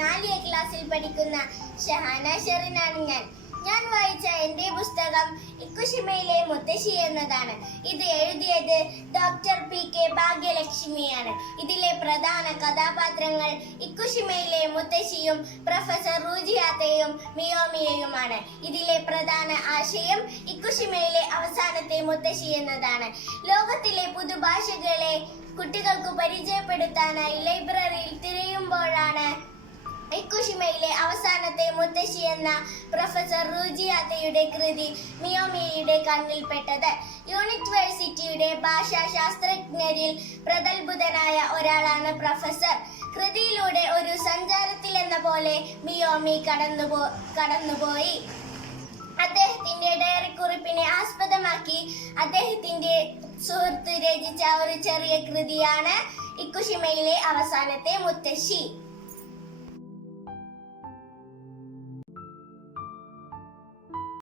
ക്ലാസ്സിൽ പഠിക്കുന്ന ഷഹാന ഷെറിനാണ് ഞാൻ. ഞാൻ വായിച്ച എന്റെ പുസ്തകം ഇക്കുഷിമയിലെ മുത്തശ്ശി എന്നതാണ്. ഇത് എഴുതിയത് ഡോക്ടർ പി കെ ഭാഗ്യലക്ഷ്മിയാണ്. ഇതിലെ പ്രധാന കഥാപാത്രങ്ങൾ ഇക്കുഷിമയിലെ മുത്തശ്ശിയും പ്രൊഫസർ റൂജിയാത്തയും മിയോമിയയുമാണ്. ഇതിലെ പ്രധാന ആശയം ഇക്കുഷിമയിലെ അവസാനത്തെ മുത്തശ്ശി എന്നതാണ്. ലോകത്തിലെ പുതുഭാഷകളെ കുട്ടികൾക്ക് പരിചയപ്പെടുത്താനായി ലൈബ്രറിയിൽ ഇക്കുഷിമയിലെ അവസാനത്തെ മുത്തശ്ശി എന്ന പ്രൊഫസർ റൂജിയാത്തയുടെ കൃതി മിയോമിയയുടെ കണ്ണിൽപ്പെട്ടത്. യൂണിവേഴ്സിറ്റിയുടെ ഭാഷാശാസ്ത്രജ്ഞരിൽ പ്രഗത്ഭുതനായ ഒരാളാണ് പ്രൊഫസർ. കൃതിയിലൂടെ ഒരു സഞ്ചാരത്തിൽ എന്ന പോലെ മിയോമി കടന്നുപോ കടന്നുപോയി. അദ്ദേഹത്തിന്റെ ഡയറി കുറിപ്പിനെ ആസ്പദമാക്കി അദ്ദേഹത്തിന്റെ സുഹൃത്ത് രചിച്ച ഒരു ചെറിയ കൃതിയാണ് ഇക്കുഷിമയിലെ അവസാനത്തെ മുത്തശ്ശി.